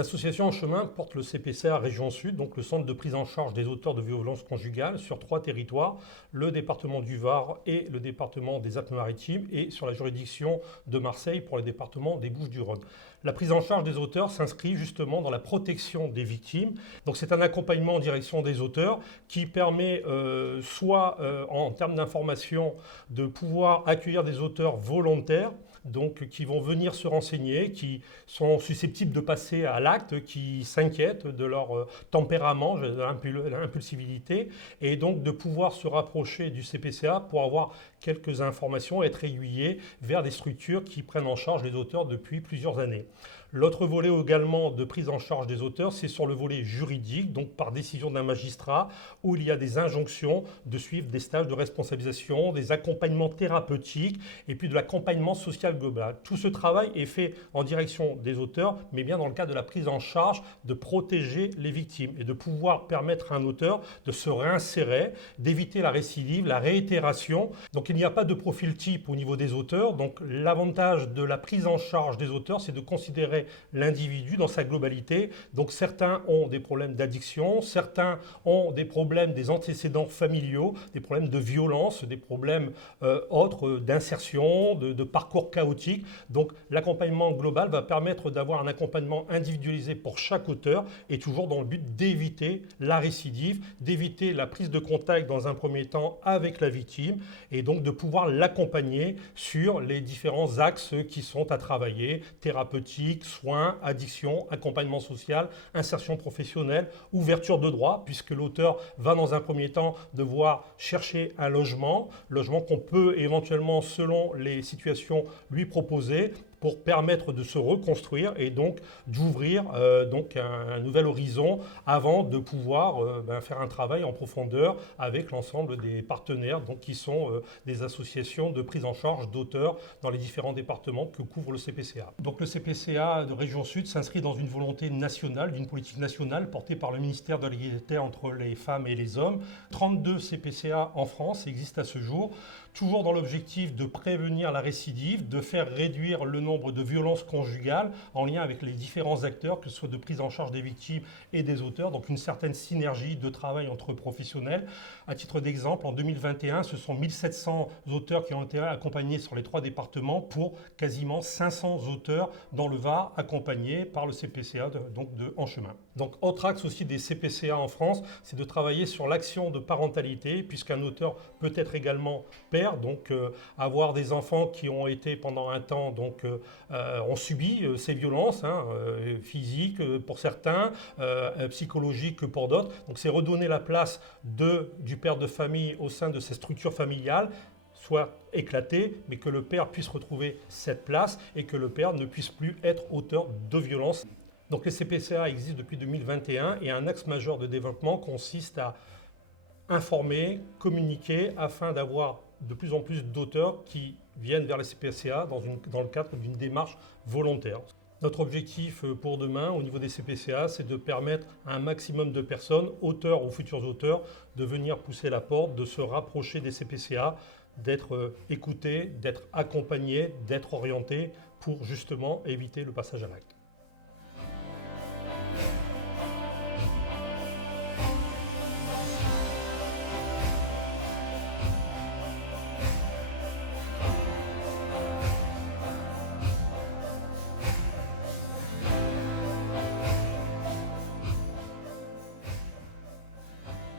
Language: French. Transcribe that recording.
L'association En Chemin porte le CPCA Région Sud, donc le centre de prise en charge des auteurs de violences conjugales, sur 3 territoires, le département du Var et le département des Alpes-Maritimes, et sur la juridiction de Marseille pour le département des Bouches-du-Rhône. La prise en charge des auteurs s'inscrit justement dans la protection des victimes. Donc c'est un accompagnement en direction des auteurs qui permet soit en termes d'information de pouvoir accueillir des auteurs volontaires, donc qui vont venir se renseigner, qui sont susceptibles de passer à l'acte, qui s'inquiètent de leur tempérament, de l'impulsivité, et donc de pouvoir se rapprocher du CPCA pour avoir quelques informations, être aiguillés vers des structures qui prennent en charge les auteurs depuis plusieurs années. L'autre volet également de prise en charge des auteurs, c'est sur le volet juridique, donc par décision d'un magistrat, où il y a des injonctions de suivre des stages de responsabilisation, des accompagnements thérapeutiques et puis de l'accompagnement social global. Tout ce travail est fait en direction des auteurs, mais bien dans le cadre de la prise en charge de protéger les victimes et de pouvoir permettre à un auteur de se réinsérer, d'éviter la récidive, la réitération. Donc il n'y a pas de profil type au niveau des auteurs. Donc l'avantage de la prise en charge des auteurs, c'est de considérer l'individu dans sa globalité. Donc certains ont des problèmes d'addiction, certains ont des problèmes des antécédents familiaux, des problèmes de violence, des problèmes autres d'insertion, de parcours chaotique. Donc l'accompagnement global va permettre d'avoir un accompagnement individualisé pour chaque auteur et toujours dans le but d'éviter la récidive, d'éviter la prise de contact dans un premier temps avec la victime et donc de pouvoir l'accompagner sur les différents axes qui sont à travailler, thérapeutiques, soins, addiction, accompagnement social, insertion professionnelle, ouverture de droit, puisque l'auteur va dans un premier temps devoir chercher un logement qu'on peut éventuellement, selon les situations, lui proposer pour permettre de se reconstruire et donc d'ouvrir donc un nouvel horizon avant de pouvoir faire un travail en profondeur avec l'ensemble des partenaires donc, qui sont des associations de prise en charge d'auteurs dans les différents départements que couvre le CPCA. Donc le CPCA de Région Sud s'inscrit dans une volonté nationale, d'une politique nationale portée par le ministère de l'égalité entre les femmes et les hommes. 32 CPCA en France existent à ce jour, toujours dans l'objectif de prévenir la récidive, de faire réduire le nombre de violences conjugales en lien avec les différents acteurs, que ce soit de prise en charge des victimes et des auteurs, donc une certaine synergie de travail entre professionnels. À titre d'exemple, en 2021, ce sont 1700 auteurs qui ont été accompagnés sur les 3 départements pour quasiment 500 auteurs dans le Var accompagnés par le CPCA donc de En Chemin. Donc autre axe aussi des CPCA en France, c'est de travailler sur l'action de parentalité, puisqu'un auteur peut être également père, donc avoir des enfants qui ont été pendant un temps donc ont subi ces violences physiques pour certains, psychologiques pour d'autres. Donc c'est redonner la place du père de famille au sein de ces structures familiales, soit éclatée, mais que le père puisse retrouver cette place et que le père ne puisse plus être auteur de violences. Donc les CPCA existent depuis 2021 et un axe majeur de développement consiste à informer, communiquer afin d'avoir de plus en plus d'auteurs qui viennent vers les CPCA dans le cadre d'une démarche volontaire. Notre objectif pour demain au niveau des CPCA, c'est de permettre à un maximum de personnes, auteurs ou futurs auteurs, de venir pousser la porte, de se rapprocher des CPCA, d'être écoutés, d'être accompagnés, d'être orientés pour justement éviter le passage à l'acte.